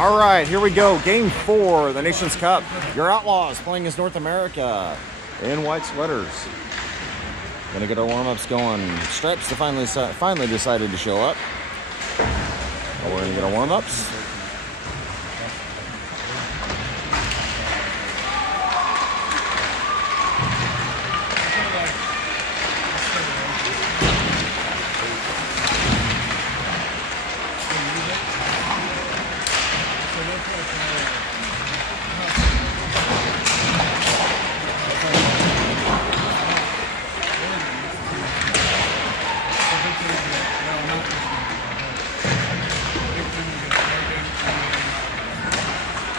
All right, here we go. Game 4 of the Nations Cup. Your Outlaws playing as North America in white sweaters. Gonna get our warm-ups going. Stripes finally decided to show up. We're gonna get our warm-ups.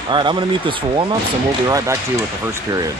All right, I'm going to mute this for warm-ups, and we'll be right back to you with the first period.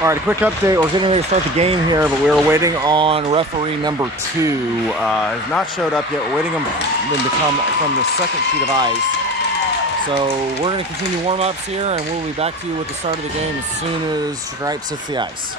All right, a quick update. We're getting ready to start the game here, but we're waiting on referee number 2. Has not showed up yet. We're waiting on them to come from the second sheet of ice. So we're going to continue warm-ups here, and we'll be back to you with the start of the game as soon as Stripes hits the ice.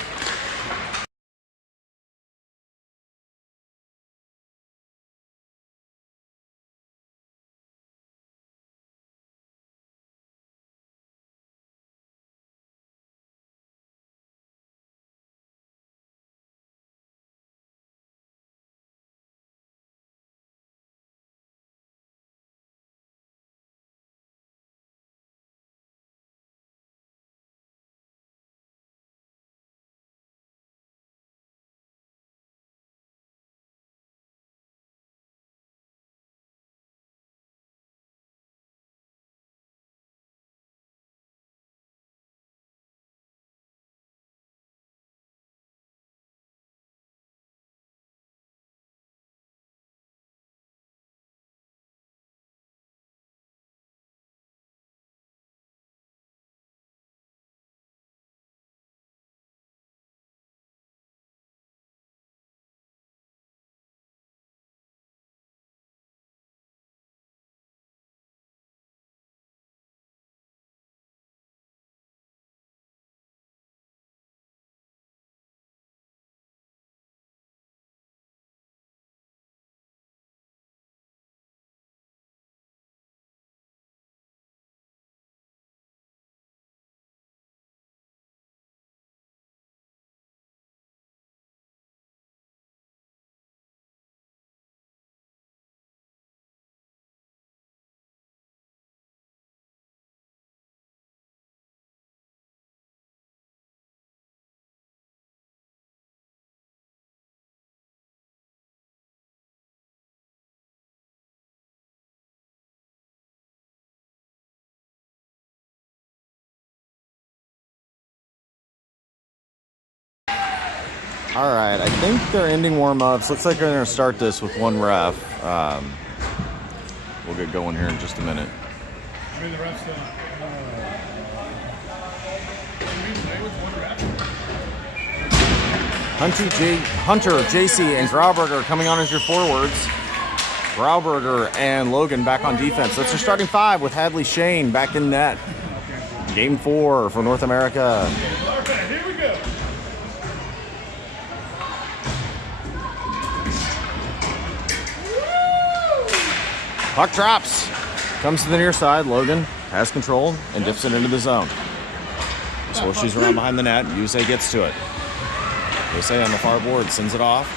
All right, I think they're ending warm-ups. Looks like they're going to start this with one ref. We'll get going here in just a minute. Hunter, JC, and Grauberger coming on as your forwards. Grauberger and Logan back on defense. That's your starting five with Hadley Shane back in net. Game 4 for North America. Here we go. Puck drops. Comes to the near side. Logan has control and dips it into the zone. So she's around behind the net. USA gets to it. USA on the far board sends it off.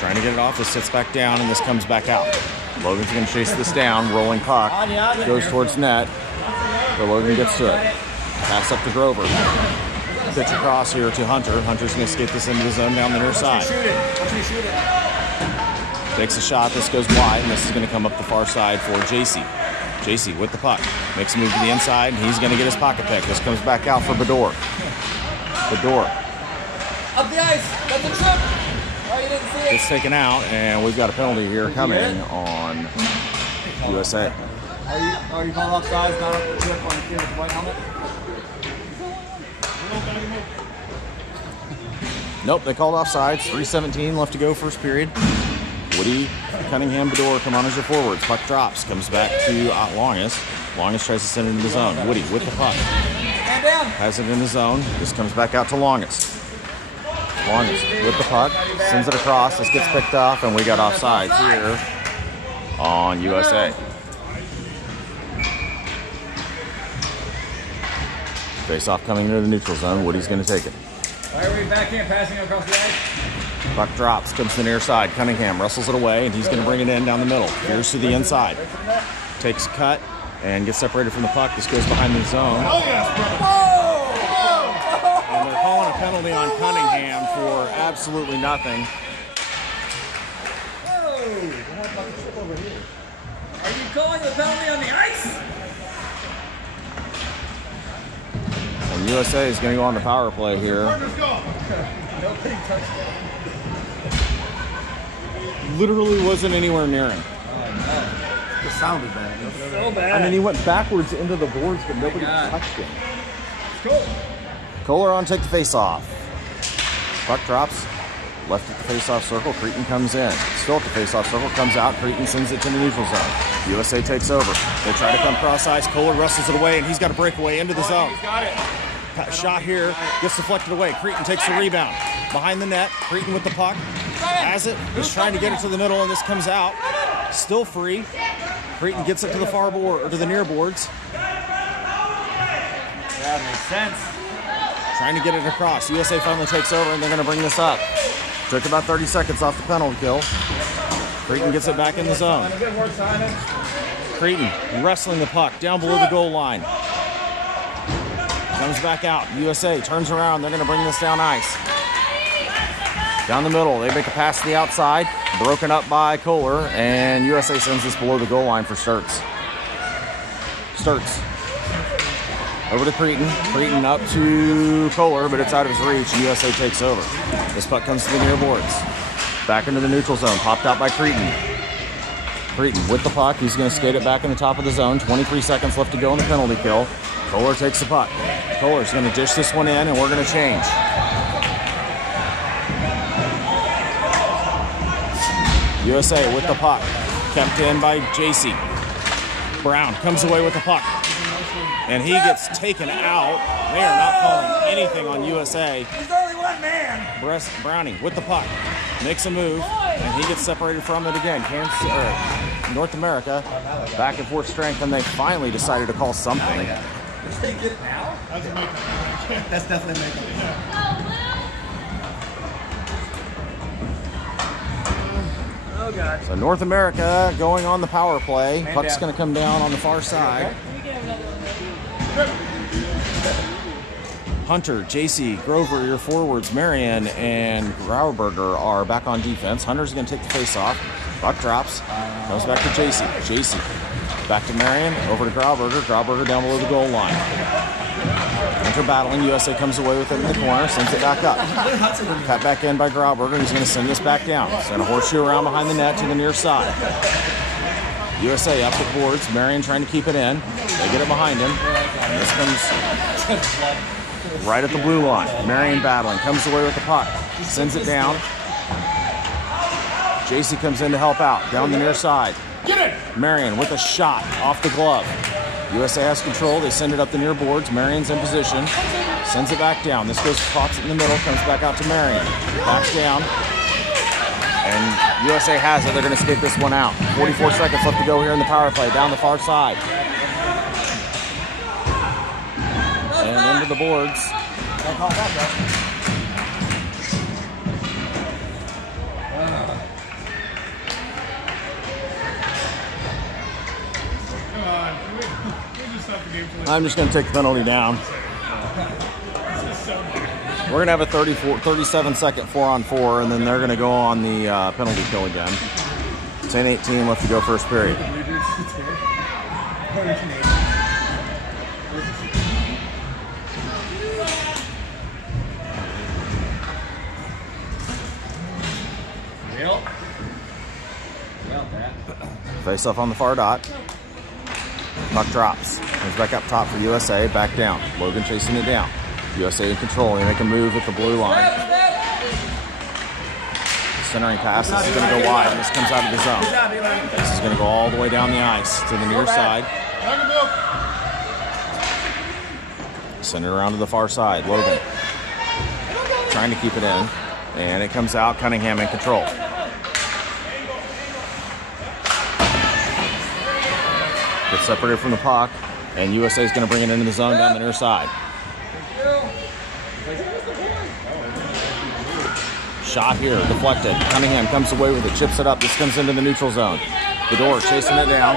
Trying to get it off. This sits back down and this comes back out. Logan's going to chase this down. Rolling puck. Goes towards net. But Logan gets to it. Pass up to Grover. Pitch across here to Hunter. Hunter's going to skate this into the zone down the near side. Takes a shot. This goes wide, and this is going to come up the far side for JC. JC with the puck. Makes a move to the inside. He's going to get his pocket pick. This comes back out for Bador. Bador. Up the ice. That's a trip. Oh, you didn't see it. Gets taken out, and we've got a penalty here coming on USA. Are you calling offsides? Not a trip on the kid with the white helmet? Nope, they called offsides. 3:17 left to go, first period. Woody, Cunningham, Bador come on as your forwards. Puck drops, comes back to Longest. Longest tries to send it into the zone. Woody with the puck. Has it in the zone. This comes back out to Longest. Longest with the puck, sends it across. This gets picked off, and we got offsides here on USA. Face off coming into the neutral zone. Woody's going to take it. All right, we're back in, passing across the ice. Puck drops, comes to the near side. Cunningham wrestles it away, and he's going to bring it in down the middle. Here's to the inside. Takes a cut and gets separated from the puck. This goes behind the zone. And they're calling a penalty on Cunningham for absolutely nothing. Are you calling the penalty on the ice? And USA is going to go on the power play here. Nobody touched it. Literally wasn't anywhere near him. It sounded bad. So bad. I mean, he went backwards into the boards, but nobody touched him. Cool. Kohler on take the face-off. Puck drops. Left at the face-off circle. Cretin comes in. Still at the face-off circle. Comes out. Cretin sends it to the neutral zone. USA takes over. They try to come cross ice. Kohler wrestles it away, and he's got a breakaway into the zone. He's got it. Shot here. Gets deflected away. Cretin takes the rebound. Behind the net. Cretin with the puck. Has it. He's trying to get it to the middle, and this comes out. Still free. Cretin gets it to the far board, or to the near boards. That makes sense. Trying to get it across. USA finally takes over, and they're going to bring this up. Took about 30 seconds off the penalty kill. Cretin gets it back in the zone. Good work, Simon. Cretin wrestling the puck down below the goal line. Comes back out. USA turns around. They're going to bring this down ice. Down the middle. They make a pass to the outside. Broken up by Kohler. And USA sends this below the goal line for Sturts. Sturts. Over to Cretin. Cretin up to Kohler, but it's out of his reach. USA takes over. This puck comes to the near boards. Back into the neutral zone. Popped out by Cretin. Cretin with the puck. He's going to skate it back in the top of the zone. 23 seconds left to go in the penalty kill. Kohler takes the puck. Kohler's going to dish this one in, and we're going to change. USA with the puck. Kept in by JC. Brown comes away with the puck. And he gets taken out. They are not calling anything on USA. There's only one man. Brownie with the puck. Makes a move, and he gets separated from it again. North America, back and forth strength, and they finally decided to call something. That's definitely making it. Oh, God. So North America going on the power play. Puck's going to come down on the far side. Hunter, JC, Grover, your forwards, Marion, and Grauberger are back on defense. Hunter's going to take the face off. Puck drops. Comes back to JC. JC. Back to Marion. Over to Grauberger. Grauberger down below the goal line. Center battling. USA comes away with it in the corner, sends it back up. Cut back in by Grauberger. He's going to send this back down. Send a horseshoe around behind the net to the near side. USA up the boards. Marion trying to keep it in. They get it behind him. And this comes right at the blue line. Marion battling. Comes away with the puck. Sends it down. JC comes in to help out. Down the near side. Marion with a shot off the glove. USA has control. They send it up the near boards. Marion's in position. Sends it back down. This goes, pops it in the middle. Comes back out to Marion. Back down. And USA has it. They're going to skate this one out. 44 seconds left to go here in the power play. Down the far side. And into the boards. I'm just going to take the penalty down. We're going to have a 37-second 4-on-4, and then they're going to go on the penalty kill again. 10-18 left to go first period. Face off on the far dot. Puck drops. Comes back up top for USA. Back down. Logan chasing it down. USA in control. They make a move at the blue line. Centering pass. This is going to go wide. And this comes out of the zone. This is going to go all the way down the ice to the near side. Send it around to the far side. Logan trying to keep it in. And it comes out. Cunningham in control. Gets separated from the puck, and USA is going to bring it into the zone down the near side. Shot here, deflected. Cunningham comes away with it, chips it up. This comes into the neutral zone. Bedore chasing it down.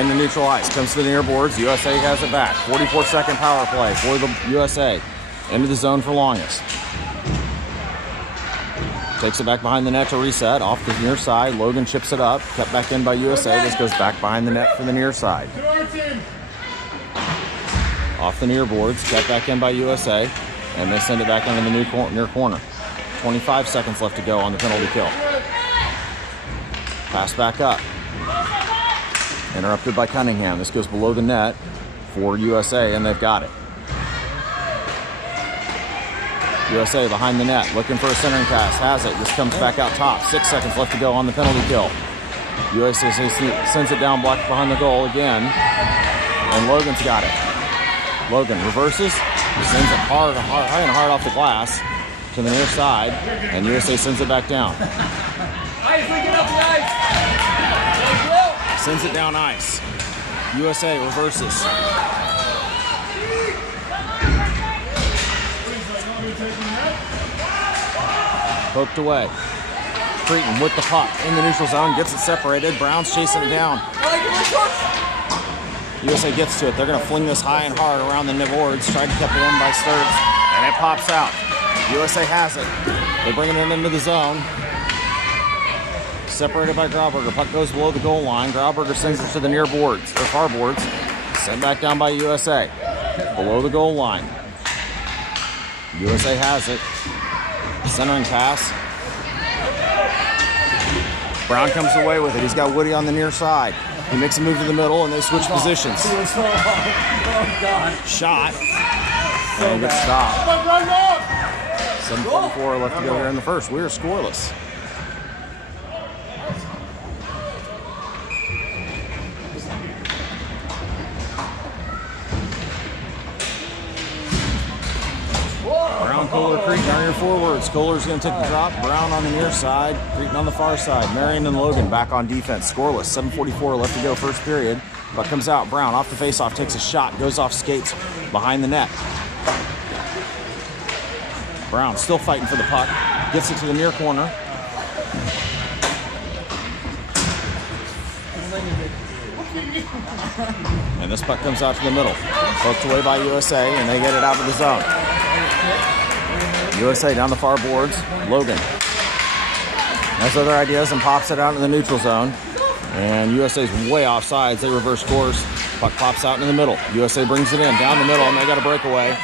In the neutral ice, comes to the near boards. USA has it back. 44-second power play for the USA. Into the zone for longest. Takes it back behind the net to reset. Off the near side. Logan chips it up. Kept back in by USA. This goes back behind the net for the near side. Off the near boards. Kept back in by USA. And they send it back into the near corner. 25 seconds left to go on the penalty kill. Pass back up. Interrupted by Cunningham. This goes below the net for USA, and they've got it. USA behind the net, looking for a centering pass, has it. This comes back out top. 6 seconds left to go on the penalty kill. USA sends it down, blocked behind the goal again, and Logan's got it. Logan reverses, sends it high and hard off the glass to the near side, and USA sends it back down. Sends it down ice. USA reverses. Poked away. Creighton with the puck in the neutral zone, gets it separated. Brown's chasing it down. USA gets to it. They're going to fling this high and hard around the boards. Tried to keep it in by Sturz, and it pops out. USA has it. They're bringing it into the zone. Separated by Grauberger. Puck goes below the goal line. Grauberger sends it to the near boards, or far boards. Sent back down by USA. Below the goal line. USA has it. Centering pass. Brown comes away with it. He's got Woody on the near side. He makes a move to the middle, and they switch positions. Shot. And gets stopped. 7:44 left to go here in the first. We are scoreless. Brown, Kohler, Creighton are your forwards. Kohler's going to take the drop. Brown on the near side. Creighton on the far side. Marion and Logan back on defense. Scoreless. 7:44 left to go first period. Puck comes out. Brown off the faceoff. Takes a shot. Goes off skates behind the net. Brown still fighting for the puck. Gets it to the near corner. And this puck comes out to the middle. Poked away by USA, and they get it out of the zone. USA down the far boards. Logan has other ideas and pops it out in the neutral zone. And USA's way offsides. They reverse course Puck pops out in the middle. USA brings it in down the middle, and they got a breakaway.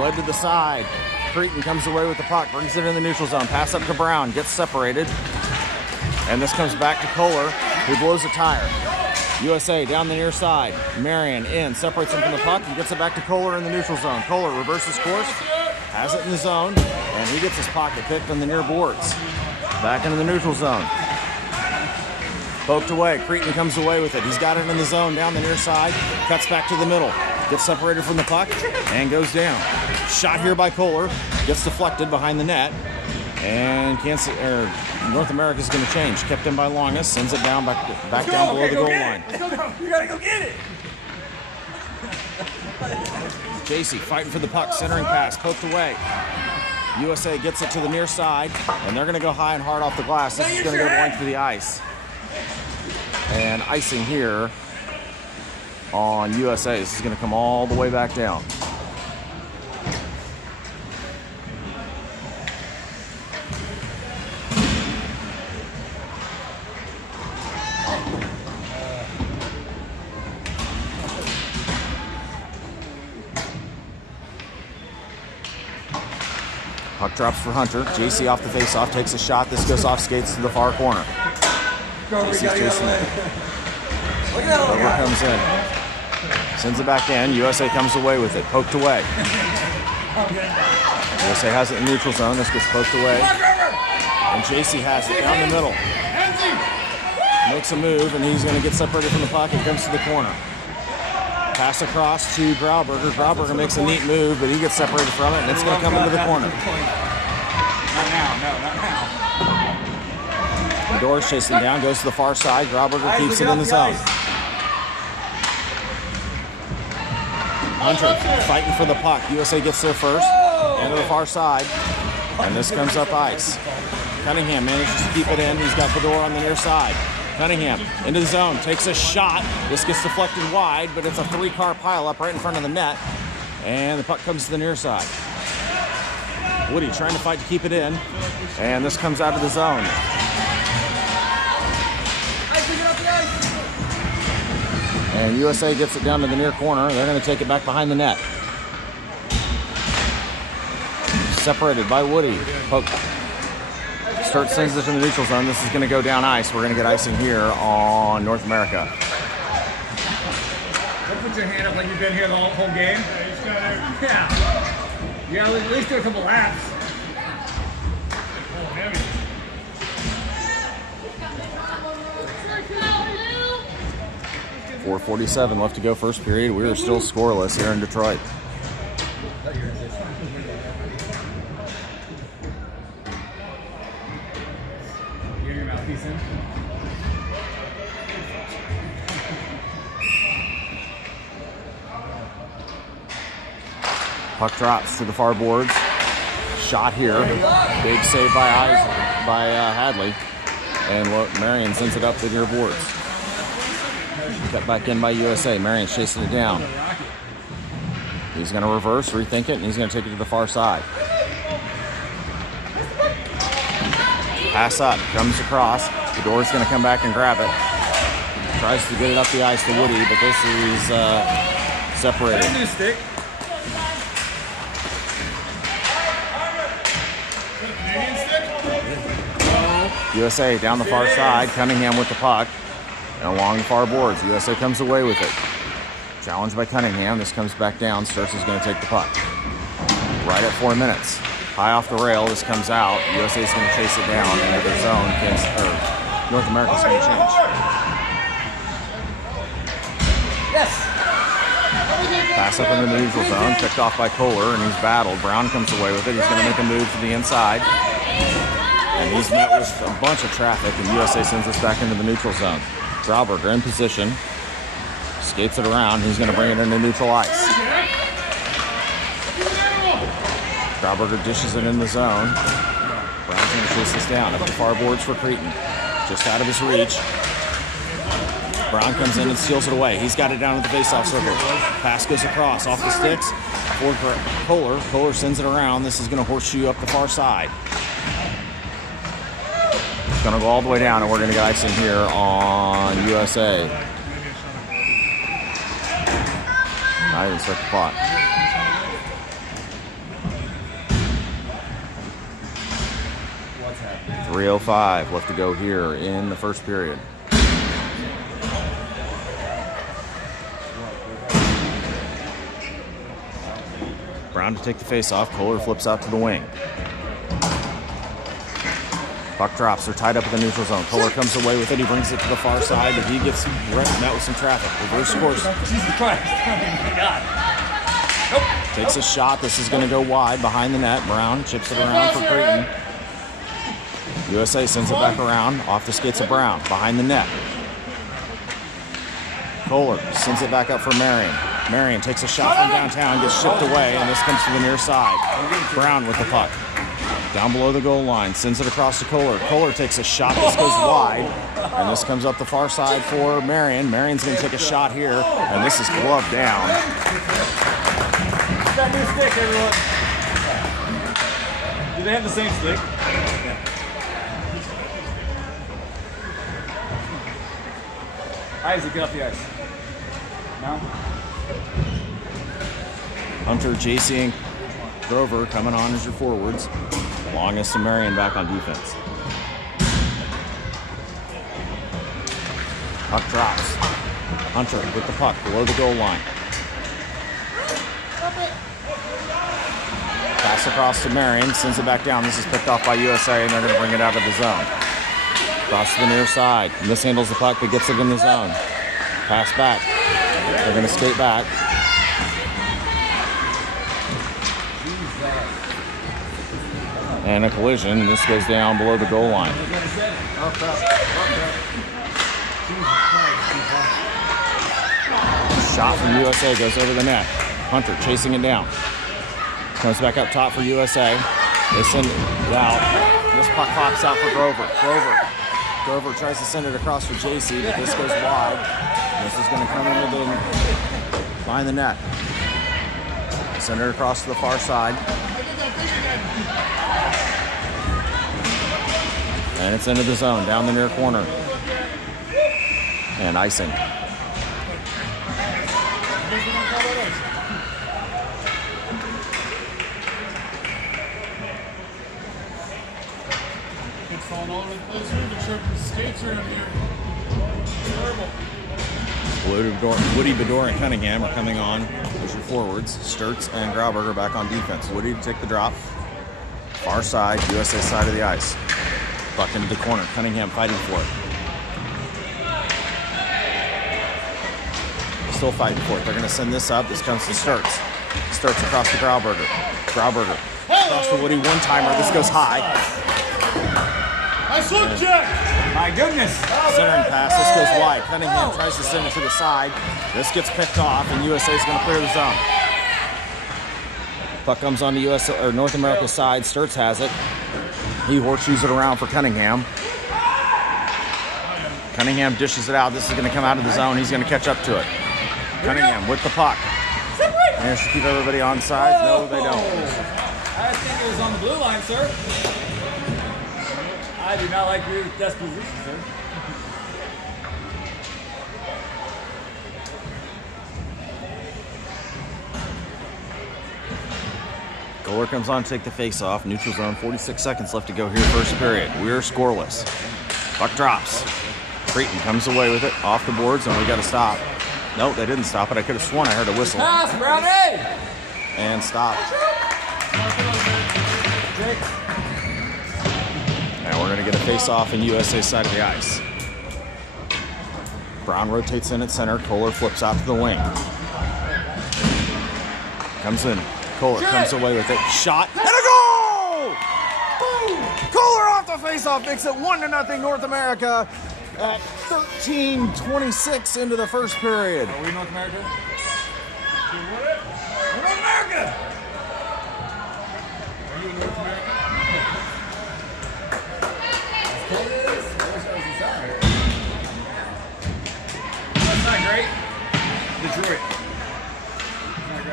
Led to the side. Cretin comes away with the puck, brings it in the neutral zone. Pass up to Brown, gets separated. And this comes back to Kohler, who blows a tire. USA down the near side. Marion in, separates him from the puck, and gets it back to Kohler in the neutral zone. Kohler reverses course, has it in the zone, and he gets his pocket picked on the near boards. Back into the neutral zone. Poked away. Cretin comes away with it. He's got it in the zone down the near side. Cuts back to the middle. Gets separated from the puck and goes down. Shot here by Kohler. Gets deflected behind the net. And North America's going to change. Kept in by Longus. Sends it down back down below the goal line. You gotta go get it. Jaycee fighting for the puck. Centering pass. Poked away. USA gets it to the near side. And they're going to go high and hard off the glass. This is going to go the length of the ice. And icing here on USA. This is going to come all the way back down. Puck drops for Hunter. Jaycee off the faceoff, takes a shot. This goes off skates to the far corner. Jaycee's chasing it. Over comes in. Sends it back in. USA comes away with it. Poked away. USA has it in neutral zone. This gets poked away. And Jaycee has it down the middle. Makes a move, and he's going to get separated from the puck. It comes to the corner. Pass across to Grauberger. Grauberger makes a neat move, but he gets separated from it, and it's going to come into the corner. Not now. Doors chasing down, goes to the far side. Grauberger keeps it in the zone. Hunter fighting for the puck. USA gets there first. Into the far side. And this comes up ice. Cunningham manages to keep it in. He's got Fedor on the near side. Cunningham into the zone, takes a shot. This gets deflected wide, but it's a three-car pileup right in front of the net. And the puck comes to the near side. Woody trying to fight to keep it in. And this comes out of the zone. And USA gets it down to the near corner. They're going to take it back behind the net. Separated by Woody. Poke. Sturt sends it in the neutral zone. This is going to go down ice. We're going to get icing here on North America. Don't put your hand up like you've been here the whole game. Yeah. You gotta at least do a couple laps. 4:47 left to go first period. We are still scoreless here in Detroit. Puck drops to the far boards. Shot here. Big save by Hadley. And Marion sends it up the near boards. Cut back in by USA. Marion's chasing it down. He's going to reverse, rethink it, and he's going to take it to the far side. Pass up, comes across. Fedor's going to come back and grab it. Tries to get it up the ice to Woody, but this is separated. USA down the far side. Cunningham with the puck. And along the far boards, USA comes away with it. Challenged by Cunningham. This comes back down. Sturz is going to take the puck. Right at 4 minutes. High off the rail. This comes out. USA is going to chase it down into their zone. North America's going to change. Yes. Pass up into the neutral zone. Picked off by Kohler, and he's battled. Brown comes away with it. He's going to make a move to the inside. And he's met with a bunch of traffic, and USA sends us back into the neutral zone. Grauberger in position, skates it around. He's going to bring it into neutral ice. Grauberger dishes it in the zone. Brown's going to chase this down. Up the far boards for Cretin. Just out of his reach. Brown comes in and steals it away. He's got it down at the faceoff circle. Pass goes across, off the sticks. For Kohler. Kohler sends it around. This is going to horseshoe up the far side. Gonna go all the way down, and we're gonna get icing here on USA. Not even start the clock. 3:05 left to go here in the first period. Brown to take the face off. Kohler flips out to the wing. Puck drops. They're tied up in the neutral zone. Kohler comes away with it. He brings it to the far side, but he gets met with some traffic. Reverse course. Takes a shot. This is going to go wide behind the net. Brown chips it around for Creighton. USA sends it back around. Off the skates of Brown. Behind the net. Kohler sends it back up for Marion. Marion takes a shot from downtown, gets shipped away, and this comes to the near side. Brown with the puck. Down below the goal line, sends it across to Kohler. Kohler takes a shot, this goes wide, and this comes up the far side for Marion. Marion's going to take a shot here, and this is gloved down. That new stick, everyone. Do they have the same stick? Isaac, get off the ice. No? Hunter, JC, and Grover coming on as your forwards. Longest and Marion back on defense. Puck drops. Hunter with the puck below the goal line. Pass across to Marion, sends it back down. This is picked off by USA, and they're going to bring it out of the zone. Across to the near side. Mishandles the puck, but gets it in the zone. Pass back. They're going to skate back. And a collision, and this goes down below the goal line. Shot from USA goes over the net. Hunter chasing it down. Comes back up top for USA. They send it out. This puck pops out for Grover. Grover tries to send it across for JC, but this goes wide. This is going to come into behind the net. Send it across to the far side. And it's into the zone, down the near corner. And icing. It's falling all over the place here. Make sure the skates are in here. Terrible. Woody, Bedore, and Cunningham are coming on as your forwards. Sturts and Grauberger back on defense. Woody to take the drop. Far side, USA side of the ice. Puck into the corner. Cunningham fighting for it. Still fighting for it. They're going to send this up. This comes to Sturts. Sturts across to Grauberger. Grauberger across to Woody. One-timer. This goes high. Nice look, Jack! My goodness. Centering pass. This goes wide. Cunningham tries to send it to the side. This gets picked off, and USA is going to clear the zone. Puck comes on the USA or North America side. Sturts has it. He horseshoes it around for Cunningham. Cunningham dishes it out. This is going to come out of the zone. He's going to catch up to it. Cunningham with the puck. Managed to keep everybody on side. No, they don't. I think it was on the blue line, sir. I do not like your disposition, sir. Kohler comes on to take the face off. Neutral zone, 46 seconds left to go here, first period. We're scoreless. Puck drops. Creighton comes away with it off the boards, and we got to stop. Nope, they didn't stop it. I could have sworn I heard a whistle. Pass, Brownie! And stopped. And we're going to get a face off in USA side of the ice. Brown rotates in at center. Kohler flips out to the wing. Comes in. Kohler comes away with it. Shot. And a goal! Kohler off the faceoff makes it 1-0 North America at 13:26 into the first period. Are we North America? We're North America! Are you in North America? That's not great. Detroit.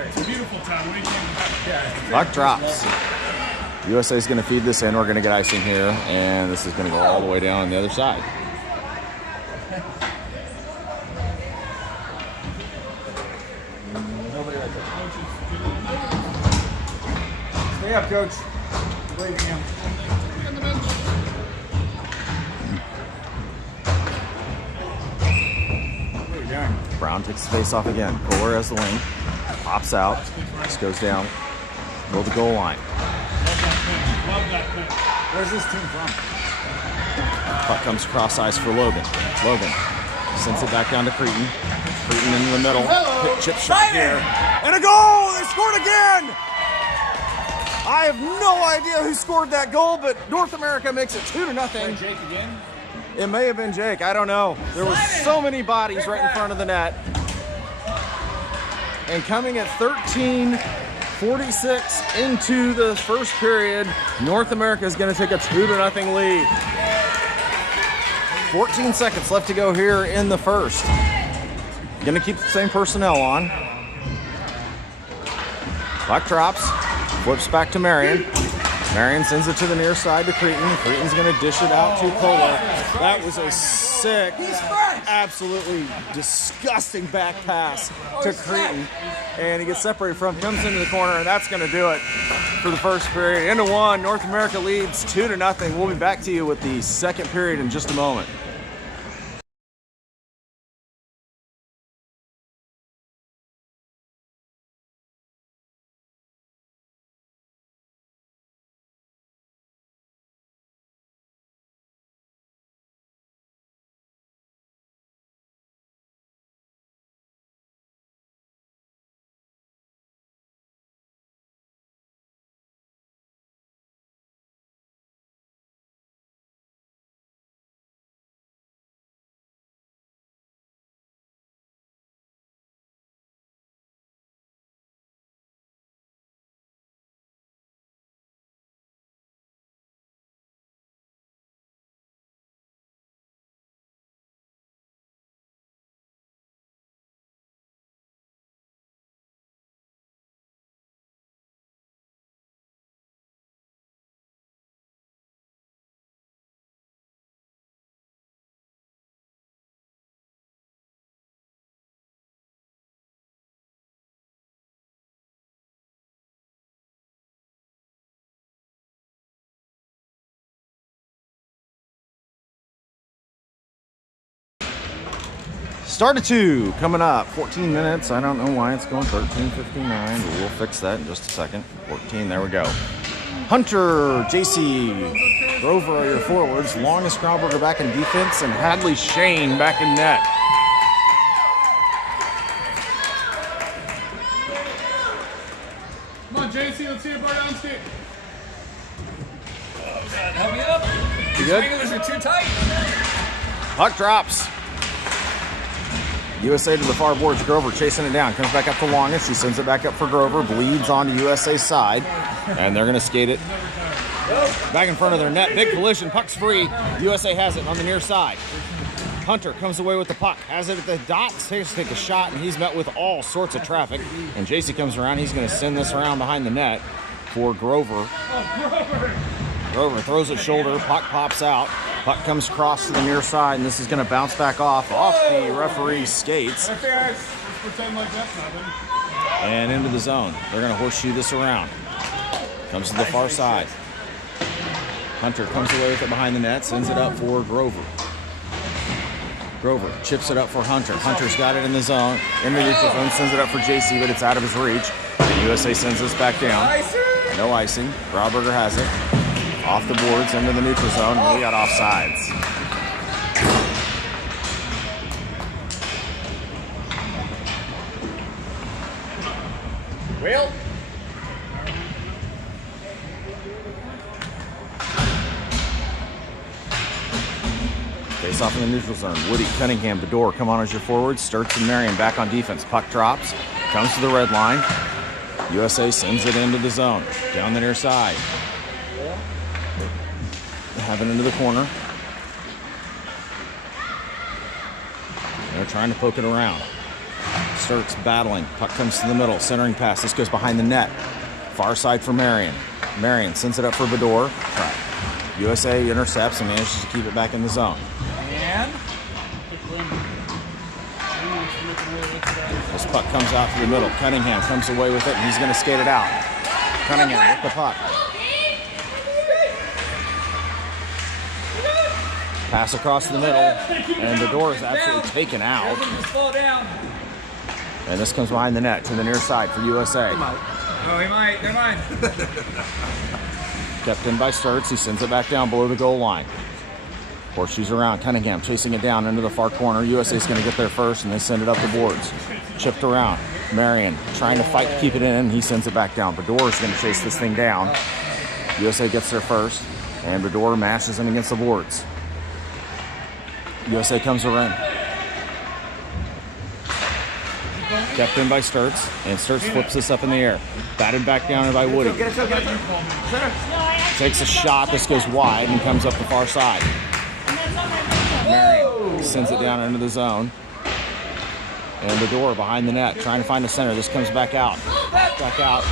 It's a beautiful town. When you came back. Yeah. Puck drops. USA is going to feed this in. We're going to get icing here, and this is going to go all the way down on the other side. Stay up, Coach. Waiting him. Brown takes the face off again. Kohler has the wing. Pops out. Just goes down. Go to the goal line. Where's this team from? Puck comes across ice for Logan. Logan sends it back down to Cretin. Cretin into the middle. Quick chip shot here. And a goal! They scored again! I have no idea who scored that goal, but North America makes it 2-0. Jake again? It may have been Jake. I don't know. There were so many bodies right in front of the net. And coming at 13:46 into the first period, North America is going to take a 2-0 lead. 14 seconds left to go here in the first. Going to keep the same personnel on. Puck drops, flips back to Marion. Marion sends it to the near side to Cretin. Cretin's going to dish it out to Kohler. That was a sick, absolutely disgusting back pass to Cretin. And he gets separated from him, comes into the corner, and that's going to do it for the first period. Into one, North America leads 2-0. We'll be back to you with the second period in just a moment. Started 2 coming up. 14 minutes. I don't know why it's going 13:59, but we'll fix that in just a second. 14, there we go. Hunter, JC, Grover are your forwards. Longest Grauberger back in defense, and Hadley Shane back in net. Come on, JC, let's see a bar down stick. Oh, God, help me up. You good? These regulars are too tight. Puck drops. USA to the far boards. Grover chasing it down. Comes back up to Longest. He sends it back up for Grover. Bleeds onto USA's side. And they're going to skate it back in front of their net. Big collision. Puck's free. USA has it on the near side. Hunter comes away with the puck. Has it at the dots. Takes to take a shot, and he's met with all sorts of traffic. And JC comes around. He's going to send this around behind the net for Grover. Grover throws it shoulder. Puck pops out. Puck comes across to the near side, and this is going to bounce back off the referee's skates Okay, guys, let's pretend like that's nothing. and into the zone. They're going to horseshoe this around. Comes to the far side. Hunter comes away with it behind the net, sends it up for Grover. Grover chips it up for Hunter. Hunter's got it in the zone, in the neutral zone, sends it up for JC, but it's out of his reach. And USA sends this back down. No icing. Grauberger has it. Off the boards, into the neutral zone, and we got offsides. Well, Face off in the neutral zone. Woody, Cunningham, Bedore come on as your forwards. Sturts and Marion back on defense. Puck drops, comes to the red line. USA sends it into the zone, down the near side. Have it into the corner. They're trying to poke it around. Sturts battling. Puck comes to the middle. Centering pass. This goes behind the net. Far side for Marion. Marion sends it up for Bador. USA intercepts and manages to keep it back in the zone. And This puck comes out through the middle. Cunningham comes away with it, and he's going to skate it out. Cunningham with the puck. Pass across the middle, and Bador is absolutely taken out. just fall down. And this comes behind the net to the near side for USA. Oh, he might. Never mind. Kept in by Sturts. He sends it back down below the goal line. Horseshoes around. Cunningham chasing it down into the far corner. USA's going to get there first, and they send it up the boards. Chipped around. Marion trying to fight to keep it in. He sends it back down. Bador is going to chase this thing down. USA gets there first, and Bador mashes him against the boards. USA comes around. Kept in by Sturts, and Sturts flips this up in the air. Batted back down by Woody. Takes a shot. This goes wide and comes up the far side. Marion sends it down into the zone. And Bador behind the net, trying to find the center. This comes back out. Back out.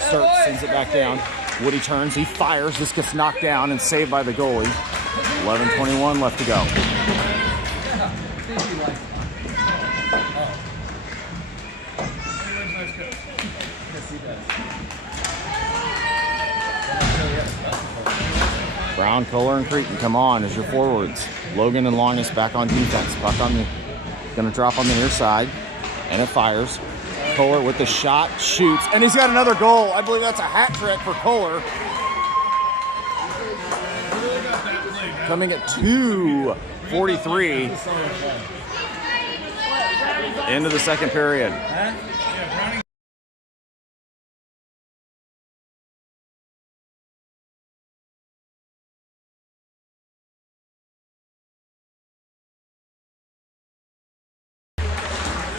Sturts sends it back down. Woody turns. He fires. This gets knocked down and saved by the goalie. 11:21 left to go. Brown, Kohler, and Creighton come on as your forwards. Logan and Longus back on defense. Puck on the, gonna drop on the near side, and it fires. Kohler with the shot, shoots, and he's got another goal. I believe that's a hat trick for Kohler. Coming at 2:43 into the second period.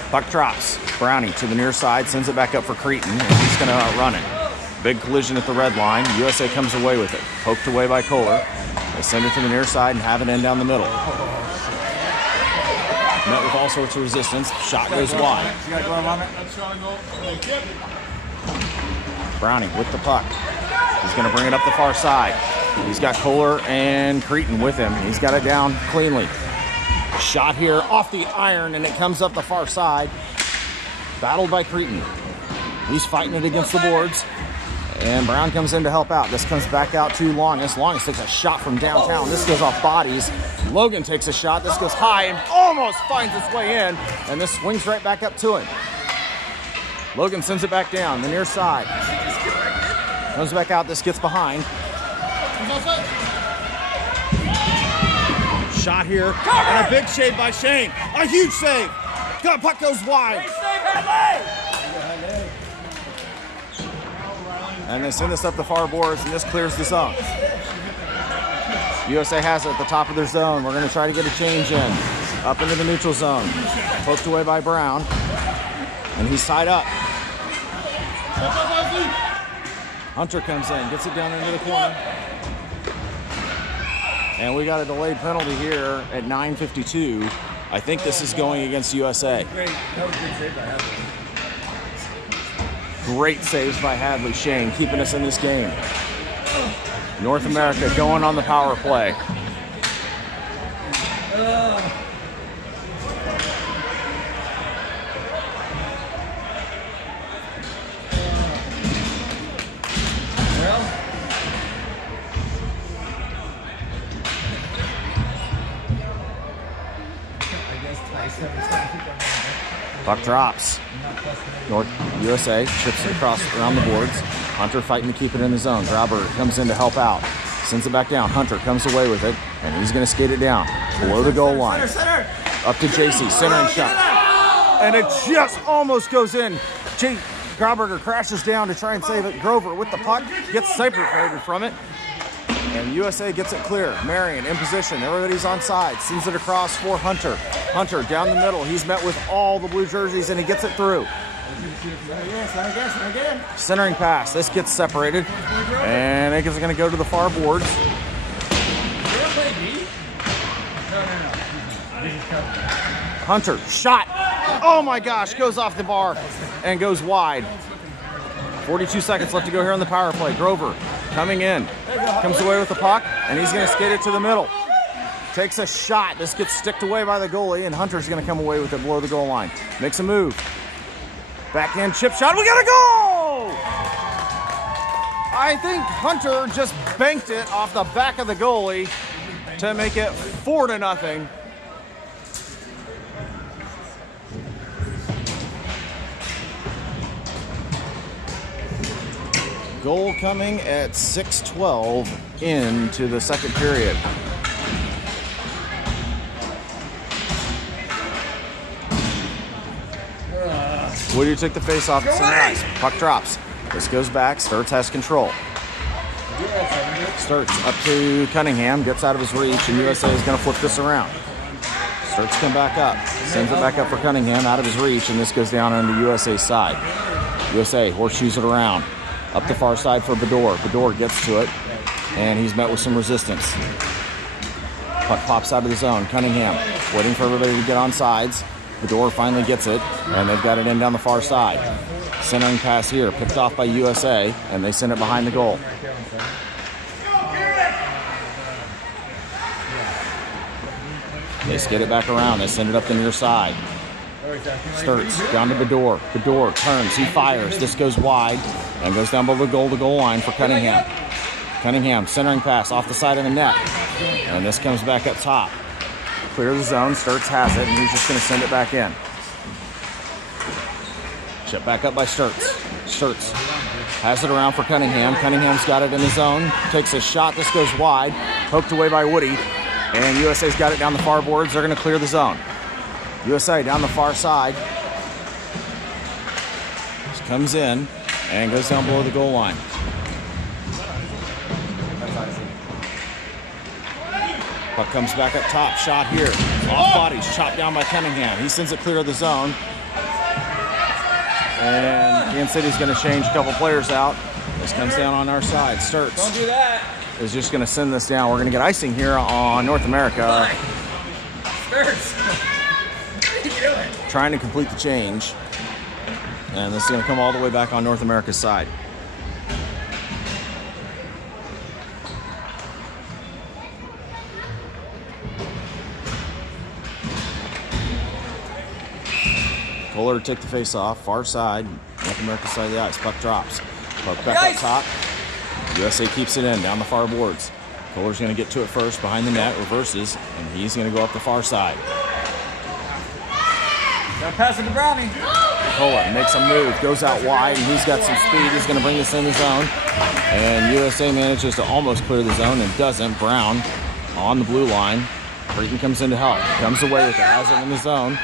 Puck drops. Brownie to the near side, sends it back up for Creighton, and he's going to outrun it. Big collision at the red line. USA comes away with it. Poked away by Kohler. They send it to the near side and have it in down the middle. Met with all sorts of resistance. Shot goes wide. Brownie with the puck. He's going to bring it up the far side. He's got Kohler and Creighton with him. He's got it down cleanly. Shot here off the iron, and it comes up the far side. Battled by Creighton. He's fighting it against the boards, and Brown comes in to help out. This comes back out to Longus. Longus takes a shot from downtown. This goes off bodies. Logan takes a shot. This goes high and almost finds its way in, and this swings right back up to him. Logan sends it back down the near side. Comes back out. This gets behind. Shot here, and a big save by Shane. A huge save. Puck goes wide. And they send this up the far boards, and this clears the zone. USA has it at the top of their zone. We're going to try to get a change in. Up into the neutral zone. Poked away by Brown. And he's tied up. Hunter comes in, gets it down into the corner. And we got a delayed penalty here at 9:52. I think this is going against USA. Great. That was a good save by Hadley. Great saves by Hadley. Shane keeping us in this game. North America going on the power play. Puck drops. North USA chips it across around the boards. Hunter fighting to keep it in the zone. Grauberger comes in to help out. Sends it back down. Hunter comes away with it, and he's going to skate it down below the goal line. Up to JC. Center and shot. And it just almost goes in. Grauberger crashes down to try and save it. Grover with the puck gets separated from it. And USA gets it clear. Marion in position. Everybody's on side. Sends it across for Hunter. Hunter down the middle. He's met with all the blue jerseys, and he gets it through. Centering pass. This gets separated. And it is going to go to the far boards. Hunter, shot. Oh my gosh, goes off the bar and goes wide. 42 seconds left to go here on the power play. Grover coming in. Comes away with the puck, and he's going to skate it to the middle. Takes a shot. This gets sticked away by the goalie, and Hunter's going to come away with it below the goal line. Makes a move. Backhand chip shot. We got a goal! I think Hunter just banked it off the back of the goalie to make it 4-0. Goal coming at 6:12 into the second period. Whittier took the face off at center ice. Puck drops. This goes back. Sturts has control. Sturts up to Cunningham, gets out of his reach, and USA is going to flip this around. Sturts come back up, sends it back up for Cunningham, out of his reach, and this goes down on the USA side. USA horseshoes it around. Up the far side for Bedore. Bedore gets to it, and he's met with some resistance. Puck pops out of the zone. Cunningham waiting for everybody to get on sides. Bedore finally gets it, and they've got it in down the far side. Centering pass here, picked off by USA, and they send it behind the goal. They skid it back around. They send it up the near side. Sturts down to Bedore. Bedore turns. He fires. This goes wide and goes down below the goal line for Cunningham. Cunningham centering pass off the side of the net, and this comes back up top. Clear the zone. Sturts has it, and he's just going to send it back in. Chip back up by Sturts. Sturts has it around for Cunningham. Cunningham's got it in the zone. Takes a shot. This goes wide. Poked away by Woody. And USA's got it down the far boards. They're going to clear the zone. USA down the far side. Just comes in and goes down below the goal line. Puck comes back up top. Shot here. Off bodies. Chopped down by Cunningham. He sends it clear of the zone. And Kansas City's going to change a couple players out. This comes down on our side. Sturts. Don't do that. Is just going to send this down. We're going to get icing here on North America. Sturts. What are you doing? Trying to complete the change. And this is going to come all the way back on North America's side. Kohler to take the face off. Far side. North America's side of the ice. Puck drops. Puck back up top. USA keeps it in, down the far boards. Kohler's going to get to it first, behind the net, reverses, and he's going to go up the far side. Gotta pass it to Brownie. Kohler makes a move, goes out wide, and he's got some speed. He's going to bring this in the zone. And USA manages to almost clear the zone and doesn't. Brown on the blue line. Creighton comes in to help. Comes away with it, has it in the zone.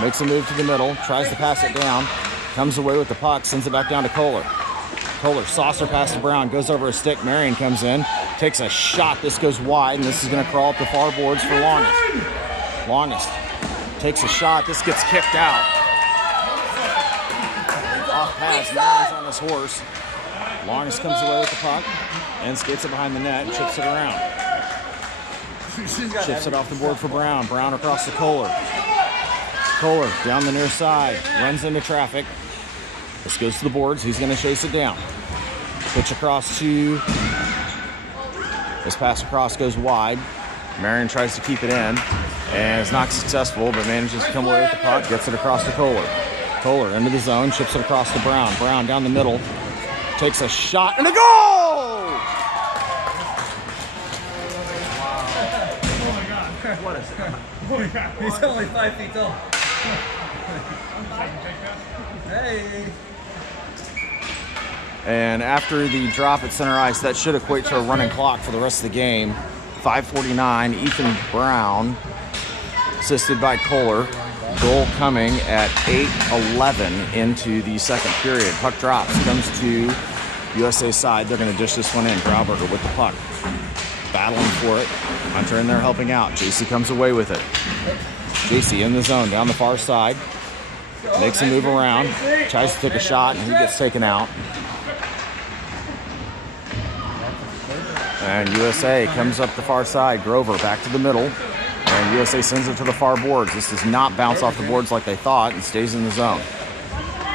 Makes a move to the middle, tries to pass it down. Comes away with the puck, sends it back down to Kohler. Kohler, saucer pass to Brown, goes over a stick. Marion comes in, takes a shot. This goes wide, and this is going to crawl up the far boards for Longest. Longest takes a shot. This gets kicked out. Off pass. Marion's on his horse. Longest comes away with the puck and skates it behind the net and chips it around. Chips it off the board for Brown. Brown across to Kohler. Kohler down the near side, runs into traffic. This goes to the boards. He's going to chase it down. Pitch across to... This pass across goes wide. Marion tries to keep it in, and is not successful, but manages to come away with the puck. Gets it across to Kohler. Kohler into the zone, chips it across to Brown. Brown down the middle, takes a shot, and a goal! What is it? He's only 5 feet tall. Hey. And after the drop at center ice, that should equate to a running clock for the rest of the game. 5:49, Ethan Brown, assisted by Kohler. Goal coming at 8:11 into the second period. Puck drops, comes to USA side. They're going to dish this one in. Grauberger with the puck, battling for it. Hunter in there helping out. JC comes away with it. JC in the zone, down the far side. Makes a move around. Tries to take a shot, and he gets taken out. And USA comes up the far side. Grover back to the middle. And USA sends it to the far boards. This does not bounce off the boards like they thought and stays in the zone.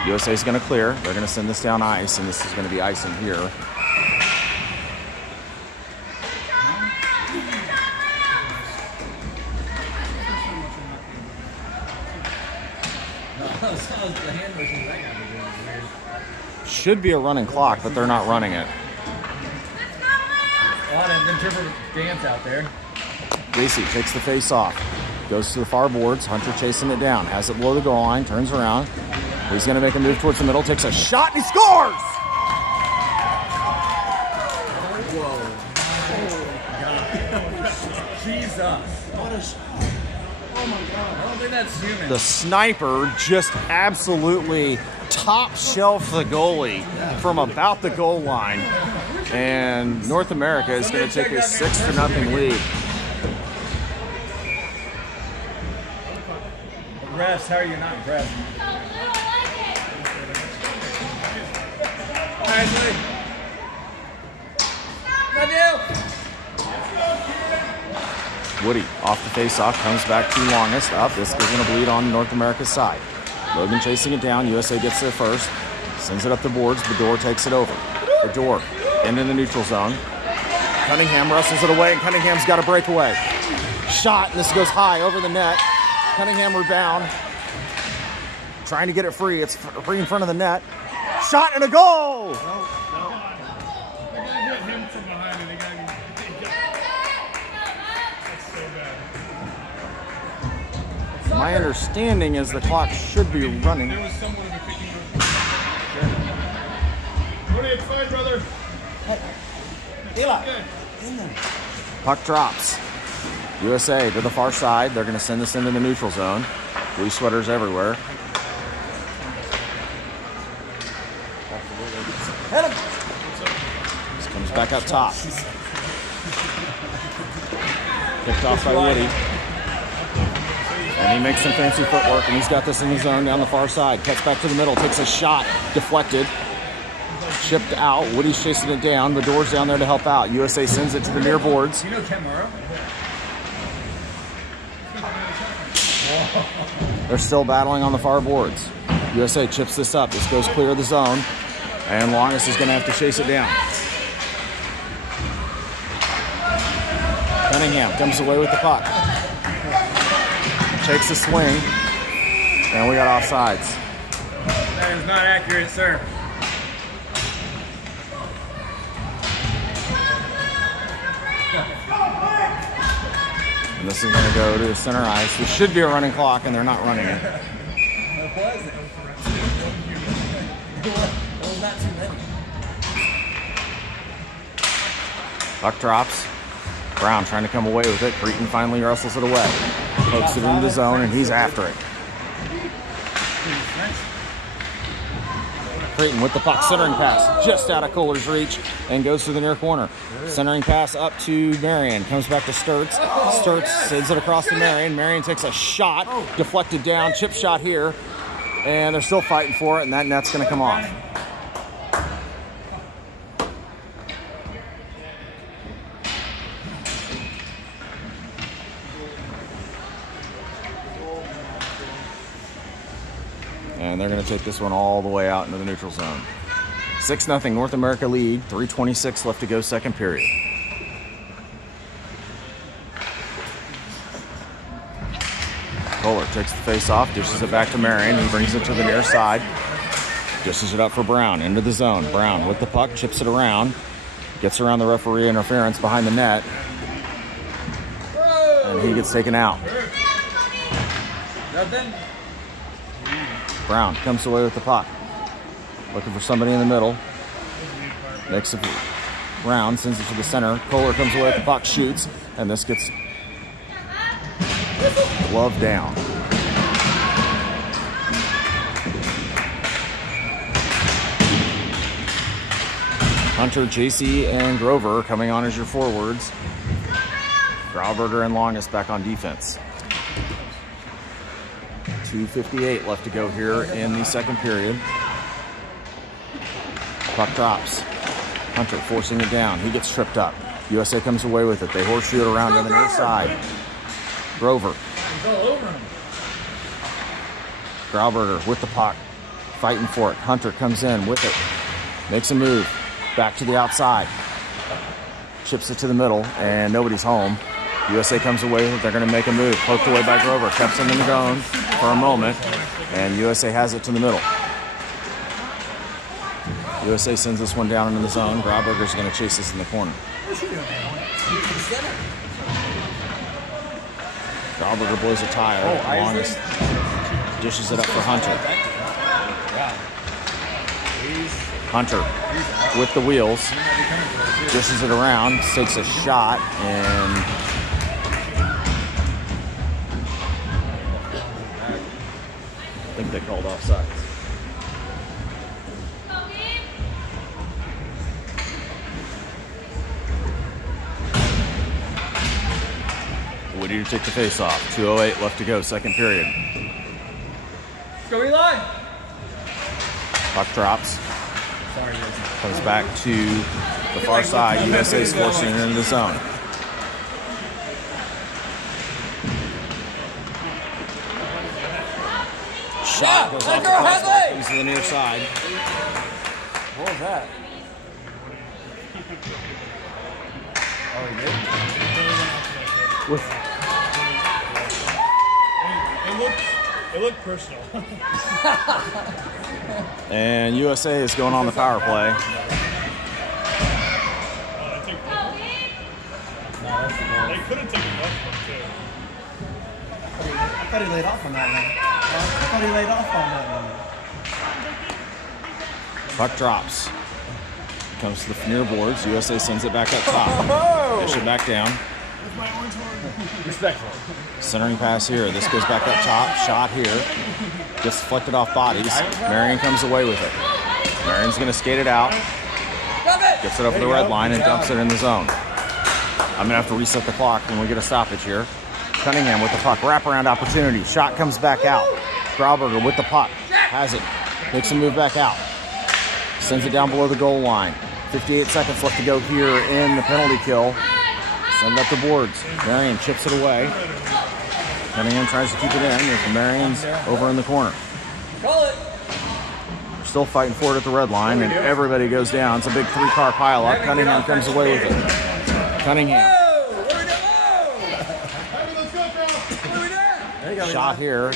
USA is going to clear. They're going to send this down ice, and this is going to be icing here. hell's the hand motion that guy doing? Weird. Should be a running clock, but they're not running it. A lot of interpretive dance out there. Gacy takes the face off. Goes to the far boards. Hunter chasing it down. Has it below the goal line. Turns around. He's going to make a move towards the middle. Takes a shot and he scores! Whoa. Oh, God. Jesus. What a shot. Oh, my God. I don't think that's human. The sniper just absolutely top shelf the goalie from about the goal line. And North America is going to take a 6-0 lead. Refs, how are you not impressed? All right, buddy. Love you. Woody off the face-off, comes back to longest. Up, this is going to bleed on North America's side. Logan chasing it down. USA gets there first. Sends it up the boards. Bedore takes it over. Bedore into the neutral zone. Cunningham wrestles it away, and Cunningham's got a breakaway. Shot, and this goes high over the net. Cunningham rebound. Trying to get it free. It's free in front of the net. Shot and a goal! They gotta get him from behind it. That's so bad. My understanding is the clock should be running. There was someone in the kicking room. What are you fight, brother? Puck drops. USA to the far side. They're going to send this into the neutral zone. Blue sweaters everywhere. This comes back up top. Picked off by Woody. And he makes some fancy footwork, and he's got this in the zone down the far side. Cuts back to the middle, takes a shot, deflected. Chipped out. Woody's chasing it down. The door's down there to help out. USA sends it to the near boards. You know Ken Morrow? They're still battling on the far boards. USA chips this up. This goes clear of the zone. And Longest is going to have to chase it down. Cunningham comes away with the puck. Takes a swing. And we got offsides. That is not accurate, sir. And this is going to go to the center ice. There should be a running clock, and they're not running it. What was it? Well, not too many. Puck drops. Brown trying to come away with it. Creighton finally wrestles it away. Pokes it into the zone, and he's after it. Creighton with the puck, centering pass just out of Kohler's reach and goes to the near corner. Centering pass up to Marion, comes back to Sturts. Sturts sends it across to Marion. Marion takes a shot, deflected down, chip shot here, and they're still fighting for it, and that net's going to come off. And they're going to take this one all the way out into the neutral zone. 6-0 North America lead. 3:26 left to go, second period. Kohler takes the face off, dishes it back to Marion. He brings it to the near side. Dishes it up for Brown, into the zone. Brown with the puck, chips it around. Gets around the referee interference behind the net. And he gets taken out. Nothing? Brown comes away with the puck. Looking for somebody in the middle. Makes it round, sends it to the center. Kohler comes away with the puck, shoots, and this gets glove down. Hunter, JC, and Grover coming on as your forwards. Grauberger and Longest back on defense. 2:58 left to go here in the second period. Puck drops. Hunter forcing it down. He gets tripped up. USA comes away with it. They horseshoe it around on the near side. Grover. He's all over him. Grauberger with the puck. Fighting for it. Hunter comes in with it. Makes a move. Back to the outside. Chips it to the middle, and nobody's home. USA comes away with it. They're going to make a move. Poked away by Grover. Kept him in the zone for a moment. And USA has it to the middle. USA sends this one down into the zone. Grauberger's going to chase this in the corner. Grauberger blows a tire. Longest dishes it up for Hunter. Hunter with the wheels. Dishes it around. Takes a shot and I think they called offsides. Whittier to take the face off. 2:08 left to go, second period. Let's go, Eli. Puck drops. Comes back to the far side. USA's forcing it into the zone. Shot goes off the crossbar, comes to the near side. What was that? Oh, he did? It looked personal. And USA is going on the power play. They could have taken that one too. I thought he laid off on that one. Puck drops. Comes to the near boards. USA sends it back up top. Dish it back down. Respectful. Centering pass here. This goes back up top. Shot here. Gets deflected off bodies. Marion comes away with it. Marion's going to skate it out. Gets it over the red line and dumps it in the zone. I'm going to have to reset the clock when we get a stoppage here. Cunningham with the puck. Wraparound opportunity. Shot comes back out. Grauberger with the puck. Has it. Makes him move back out. Sends it down below the goal line. 58 seconds left to go here in the penalty kill. Send it up the boards. Marion chips it away. Cunningham tries to keep it in. There's Marion's over in the corner. Call it. They're still fighting for it at the red line, and everybody goes down. It's a big three-car pileup. Cunningham comes away with it. Cunningham. Shot here.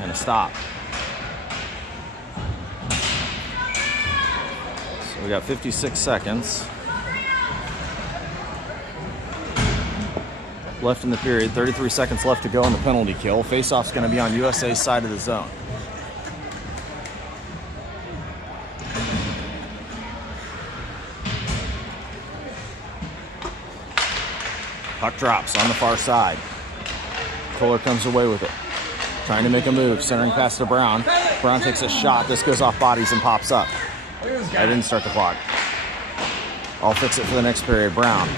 And a stop. So we got 56 seconds left in the period. 33 seconds left to go in the penalty kill. Face-off's going to be on USA's side of the zone. Puck drops on the far side. Fuller comes away with it. Trying to make a move. Centering pass to Brown. Brown takes a shot. This goes off bodies and pops up. I didn't start the clock. I'll fix it for the next period. Brown.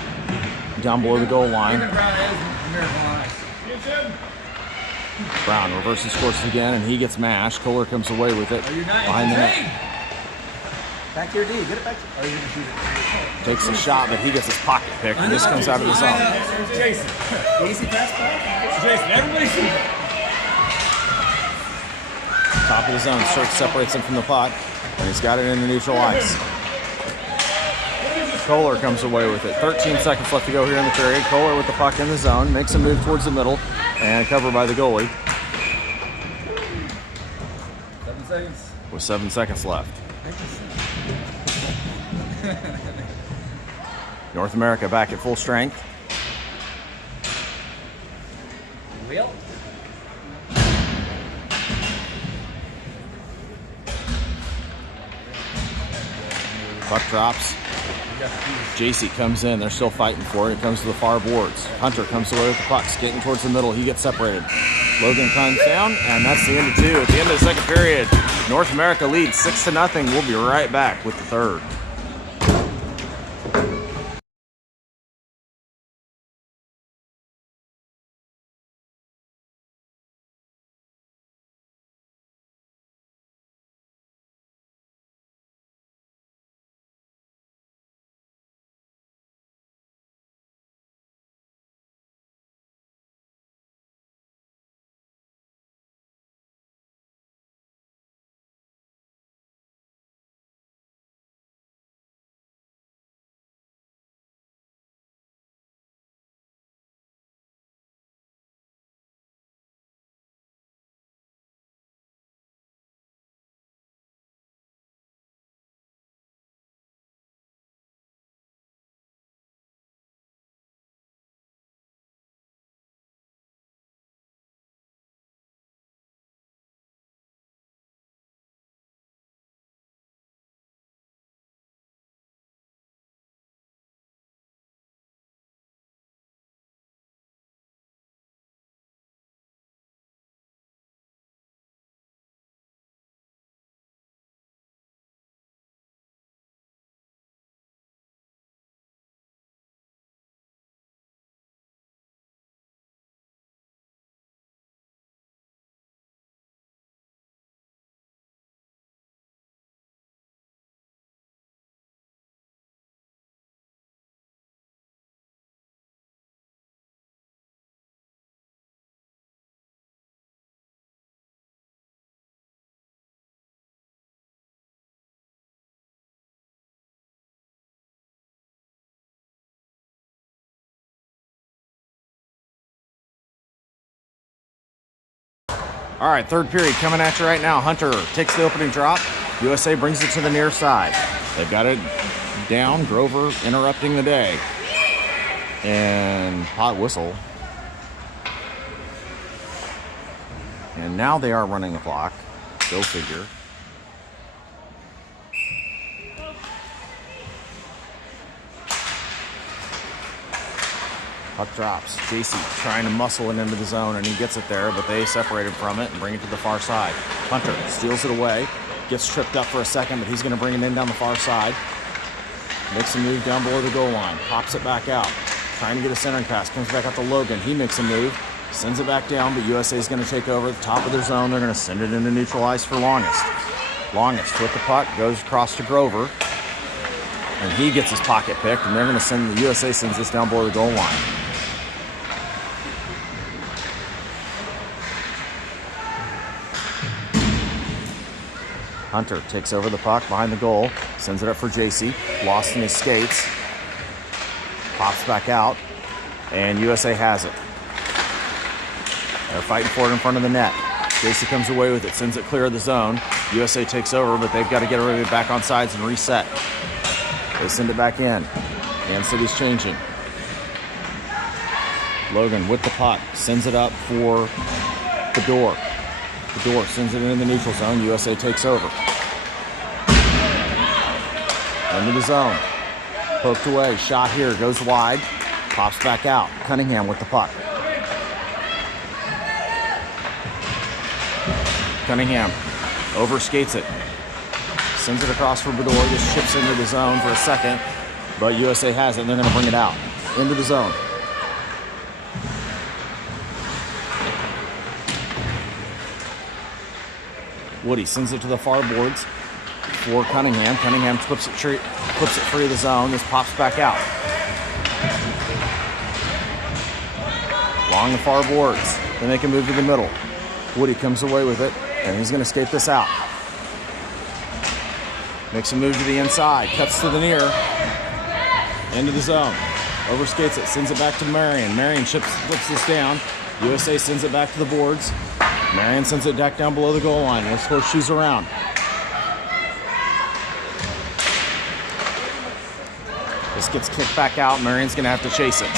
Down below the goal line. Brown reverses course again, and he gets mashed. Kohler comes away with it behind the net. Back to your D. Get it back to you can shoot it. Takes a shot, but he gets his pocket picked, and this comes out of the zone. Jason. Easy pass back. Jason, everybody see it. Top of the zone. Sturck separates him from the puck, and he's got it into neutral ice. Kohler comes away with it. 13 seconds left to go here in the period. Kohler with the puck in the zone. Makes a move towards the middle, and covered by the goalie. 7 seconds. With 7 seconds left. North America back at full strength. Wheel. Puck drops. JC comes in. They're still fighting for it. It comes to the far boards. Hunter comes away with the puck, skating towards the middle. He gets separated. Logan comes down, and that's the end of two. At the end of the second period, North America leads 6-0. We'll be right back with the third. All right, third period coming at you right now. Hunter takes the opening drop. USA brings it to the near side. They've got it down. Grover interrupting the day. And hot whistle. And now they are running the clock. Go figure. Puck drops. JC trying to muscle it into the zone, and he gets it there, but they separate him from it and bring it to the far side. Hunter steals it away, gets tripped up for a second, but he's going to bring it in down the far side. Makes a move down below the goal line, pops it back out, trying to get a centering pass, comes back out to Logan. He makes a move, sends it back down, but USA is going to take over at the top of their zone. They're going to send it into neutral ice for Longest. Longest with the puck, goes across to Grover, and he gets his pocket picked, and they're going to send, the USA sends this down below the goal line. Hunter takes over the puck behind the goal, sends it up for JC, lost in his skates, pops back out, and USA has it. They're fighting for it in front of the net. JC comes away with it, sends it clear of the zone. USA takes over, but they've got to get ready back on sides and reset. They send it back in. Kansas City's changing. Logan with the puck, sends it up for Fedor. Fedor sends it in the neutral zone. USA takes over. Into the zone. Poked away. Shot here. Goes wide. Pops back out. Cunningham with the puck. Cunningham overskates it. Sends it across for Bedore. Just chips into the zone for a second. But USA has it, and they're going to bring it out. Into the zone. Woody sends it to the far boards for Cunningham. Cunningham flips it free of the zone. This pops back out. Along the far boards. Then they can move to the middle. Woody comes away with it, and he's going to skate this out. Makes a move to the inside. Cuts to the near. Into the zone. Overskates it. Sends it back to Marion. Marion flips this down. USA sends it back to the boards. Marion sends it back down below the goal line. Let's horseshoes around. This gets kicked back out. Marion's going to have to chase it.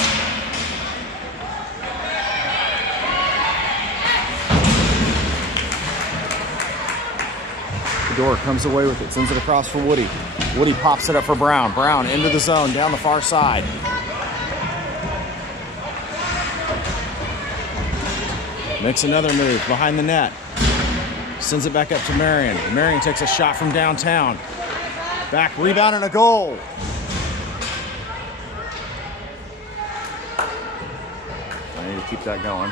Fedor comes away with it. Sends it across for Woody. Woody pops it up for Brown. Brown into the zone, down the far side. Makes another move behind the net. Sends it back up to Marion. Marion takes a shot from downtown. Back, rebound, and a goal. I need to keep that going.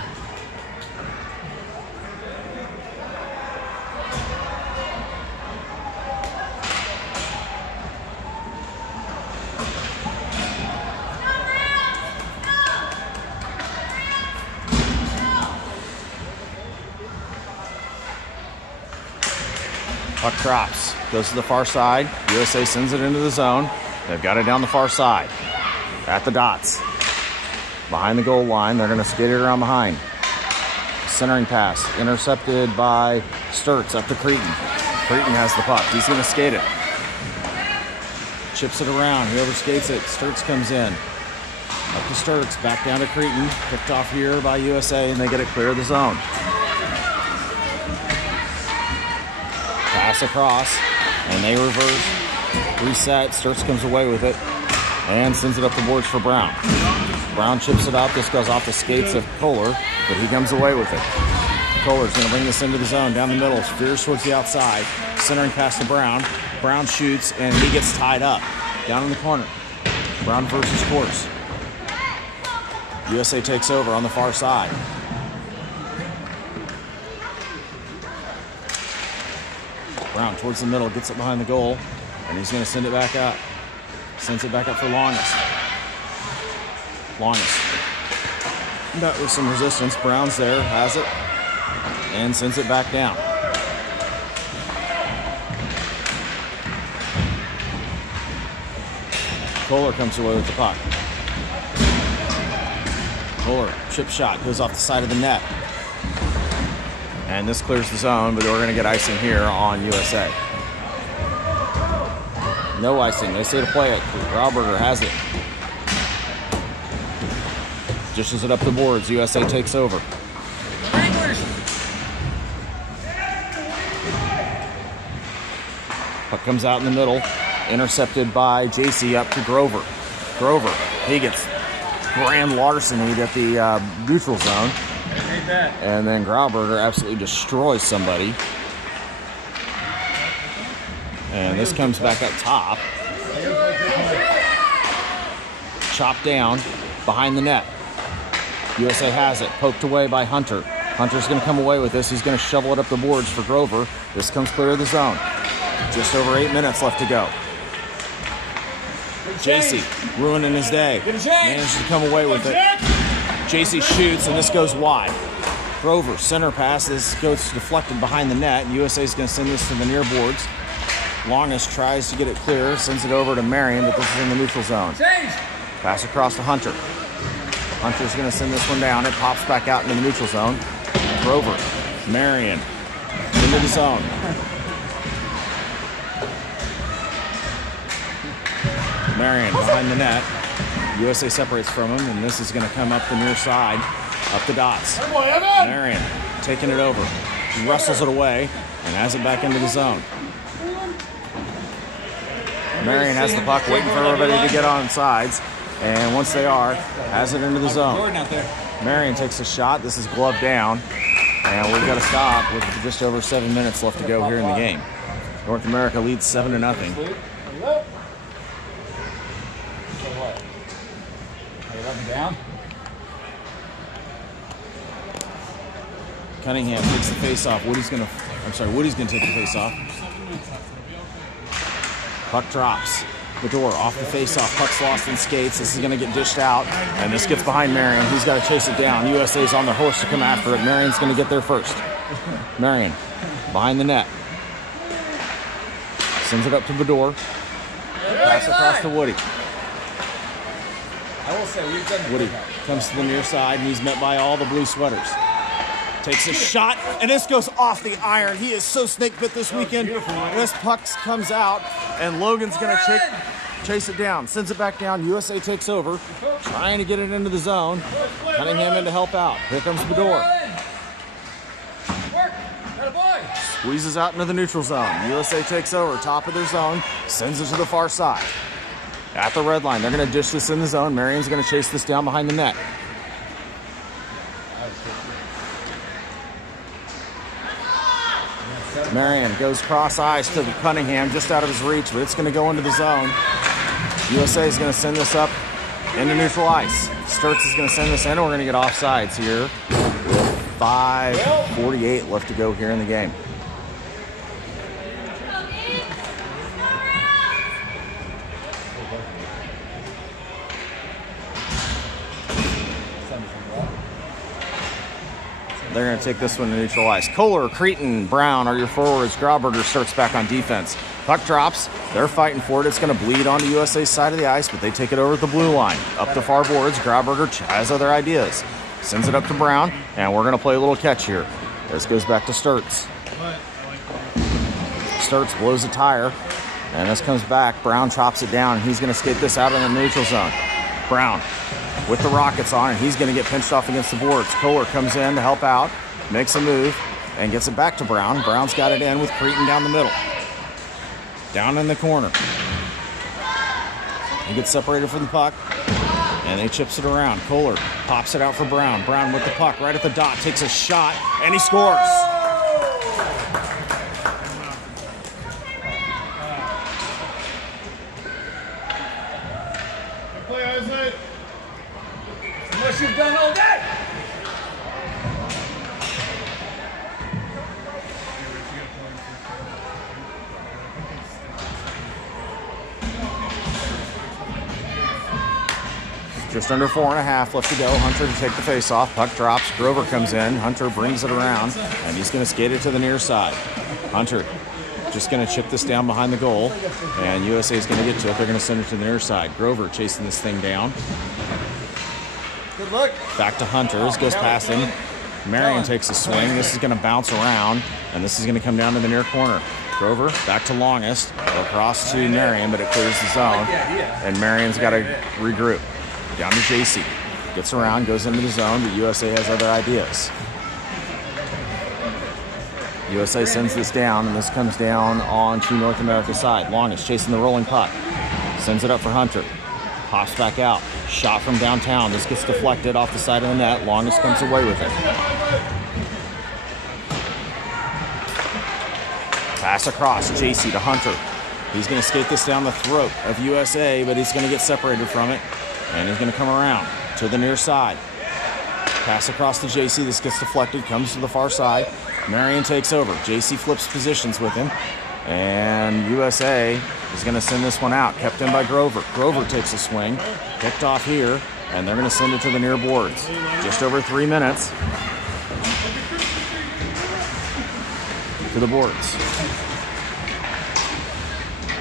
Puck drops, goes to the far side. USA sends it into the zone. They've got it down the far side. At the dots. Behind the goal line, they're going to skate it around behind. Centering pass, intercepted by Sturts up to Cretin. Cretin has the puck. He's going to skate it. Chips it around. Whoever skates it, Sturts comes in. Up to Sturts, back down to Cretin. Picked off here by USA, and they get it clear of the zone. Pass across, and they reverse, reset. Sturts comes away with it and sends it up the boards for Brown. Brown chips it up. This goes off the skates of Kohler, but he comes away with it. Kohler's going to bring this into the zone, down the middle, veers towards the outside, centering pass to Brown. Brown shoots, and he gets tied up down in the corner. Brown versus course. USA takes over on the far side. Brown towards the middle, gets it behind the goal, and he's going to send it back up. Sends it back up for Longest. Longest. Met with some resistance. Brown's there, has it, and sends it back down. Kohler comes away with the puck. Kohler, chip shot, goes off the side of the net. And this clears the zone, but we're going to get icing here on USA. No icing. They say to play it. Grauberger has it. Dishes it up the boards. USA takes over. Puck comes out in the middle. Intercepted by JC up to Grover. Grover, he gets grand larcenied at the neutral zone. And then Grauberger absolutely destroys somebody. And this comes back up top. Chopped down behind the net. USA has it. Poked away by Hunter. Hunter's going to come away with this. He's going to shovel it up the boards for Grover. This comes clear of the zone. Just over 8 minutes left to go. JC ruining his day. Manages to come away with it. JC shoots, and this goes wide. Grover, center pass. This goes deflected behind the net. USA is going to send this to the near boards. Longest tries to get it clear. Sends it over to Marion, but this is in the neutral zone. Pass across to Hunter. Hunter's going to send this one down. It pops back out into the neutral zone. Grover, Marion, into the zone. Marion behind the net. USA separates from him, and this is going to come up the near side, up the dots. Marion taking it over. Wrestles it away and has it back into the zone. Marion has the puck, waiting for everybody to get on sides. And once they are, has it into the zone. Marion takes a shot. This is gloved down. And we've got to stop with just over 7 minutes left to go here in the game. North America leads 7-0. Cunningham takes the face-off. Woody's going to take the face-off. Puck drops. Bedore off the face-off. Puck's lost in skates. This is going to get dished out, and this gets behind Marion. He's got to chase it down. USA's on their horse to come after it. Marion's going to get there first. Marion behind the net. Sends it up to Bedore. Pass across to Woody. I will say, we've done Woody comes to the near side, and he's met by all the blue sweaters. Takes a shot, and this goes off the iron. He is so snake bit this weekend. This puck comes out, and Logan's going to chase it down. Sends it back down. USA takes over, trying to get it into the zone. Cunningham in to help out. Here comes Bedore. Squeezes out into the neutral zone. USA takes over, top of their zone, sends it to the far side. At the red line, they're going to dish this in the zone. Marion's going to chase this down behind the net. Marion goes cross ice to Cunningham, just out of his reach, but it's going to go into the zone. USA is going to send this up into neutral ice. Sturts is going to send this in, and we're going to get offsides here with 5:48 left to go here in the game. They're going to take this one to neutral ice. Kohler, Cretin, Brown are your forwards. Grauberger starts back on defense. Puck drops. They're fighting for it. It's going to bleed onto USA's side of the ice, but they take it over at the blue line. Up the far boards. Grauberger has other ideas. Sends it up to Brown, and we're going to play a little catch here. This goes back to Sturts. Sturts blows a tire, and this comes back. Brown chops it down, and he's going to skate this out in the neutral zone. Brown with the Rockets on, and he's going to get pinched off against the boards. Kohler comes in to help out, makes a move, and gets it back to Brown. Brown's got it in with Cretin down the middle. Down in the corner. He gets separated from the puck, and he chips it around. Kohler pops it out for Brown. Brown with the puck right at the dot, takes a shot, and he scores. What you've done all day. Just under 4.5 left to go. Hunter to take the face-off. Puck drops. Grover comes in. Hunter brings it around, and he's going to skate it to the near side. Hunter just going to chip this down behind the goal, and USA is going to get to it. They're going to send it to the near side. Grover chasing this thing down. Good look. Back to Hunter. This goes past him. Marion takes a swing. This is going to bounce around, and this is going to come down to the near corner. Grover back to Longest, across to Marion, but it clears the zone, and Marion's got to regroup. Down to JC. Gets around, goes into the zone, but USA has other ideas. USA sends this down, and this comes down onto North America's side. Longest chasing the rolling puck. Sends it up for Hunter. Pops back out. Shot from downtown. This gets deflected off the side of the net. Longest comes away with it. Pass across. JC to Hunter. He's going to skate this down the throat of USA, but he's going to get separated from it. And he's going to come around to the near side. Pass across to JC. This gets deflected. Comes to the far side. Marion takes over. JC flips positions with him. And USA is going to send this one out. Kept in by Grover. Grover takes a swing. Picked off here. And they're going to send it to the near boards. Just over 3 minutes. To the boards.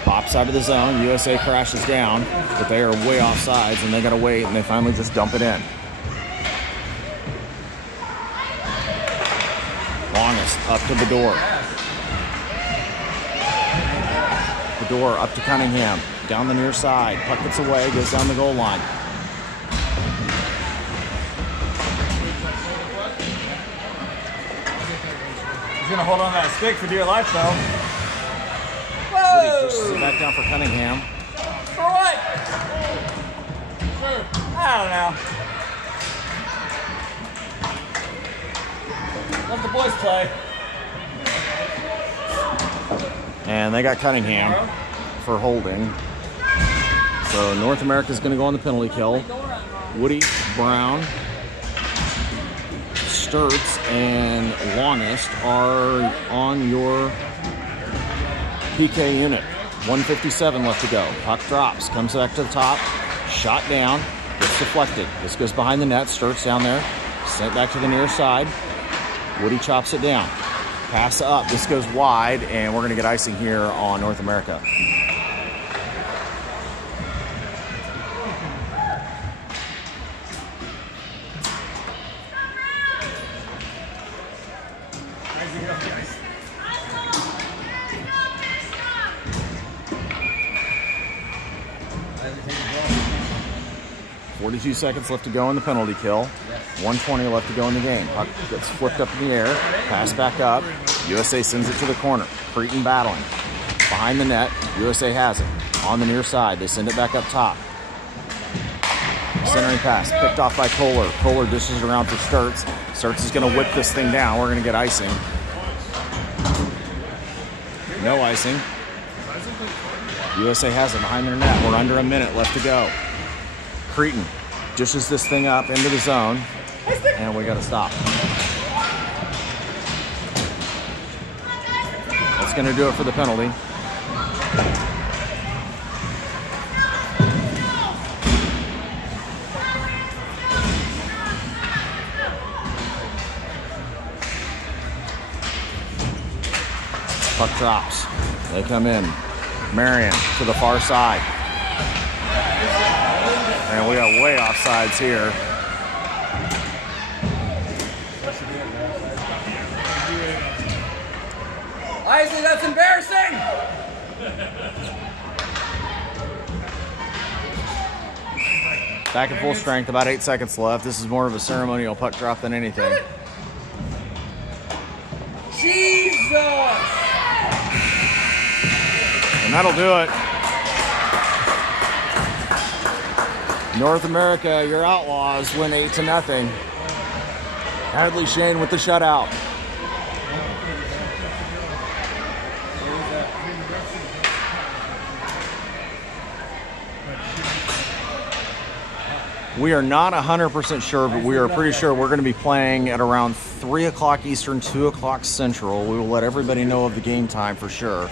Pops out of the zone. USA crashes down. But they are way off sides. And they got to wait. And they finally just dump it in. Longest up to the door. The door up to Cunningham. Down the near side. Puck gets away. Goes down the goal line. He's going to hold on to that stick for dear life, though. Woody pushes it back down for Cunningham. For what? I don't know. Let the boys play. And they got Cunningham for holding. So North America's going to go on the penalty kill. Woody, Brown, Sturts, and Longest are on your PK unit. 1:57 left to go. Puck drops, comes back to the top, shot down, gets deflected. This goes behind the net. Sturts down there, sent back to the near side. Woody chops it down. Pass up. This goes wide, and we're going to get icing here on North America. Yes. 42 seconds left to go in the penalty kill. 1:20 left to go in the game. Puck gets flipped up in the air. Pass back up. USA sends it to the corner. Creighton battling. Behind the net. USA has it. On the near side. They send it back up top. Centering pass. Picked off by Kohler. Kohler dishes it around for Sturts. Sturts is going to whip this thing down. We're going to get icing. No icing. USA has it behind their net. We're under a minute left to go. Creighton dishes this thing up into the zone. And we got to stop. That's going to do it for the penalty. Puck drops. They come in. Marion to the far side. And we got way off sides here. Isaac, that's embarrassing! Back at full strength, about 8 seconds left. This is more of a ceremonial puck drop than anything. Jesus! And that'll do it. North America, your Outlaws win 8-0. Hadley Shane with the shutout. We are not 100% sure, but we are pretty sure we're going to be playing at around 3 o'clock Eastern, 2 o'clock Central. We will let everybody know of the game time for sure.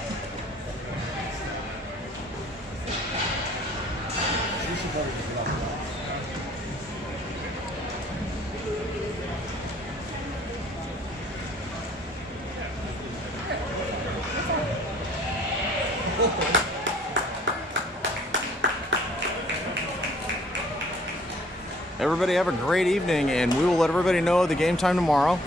Everybody have a great evening, and we will let everybody know the game time tomorrow.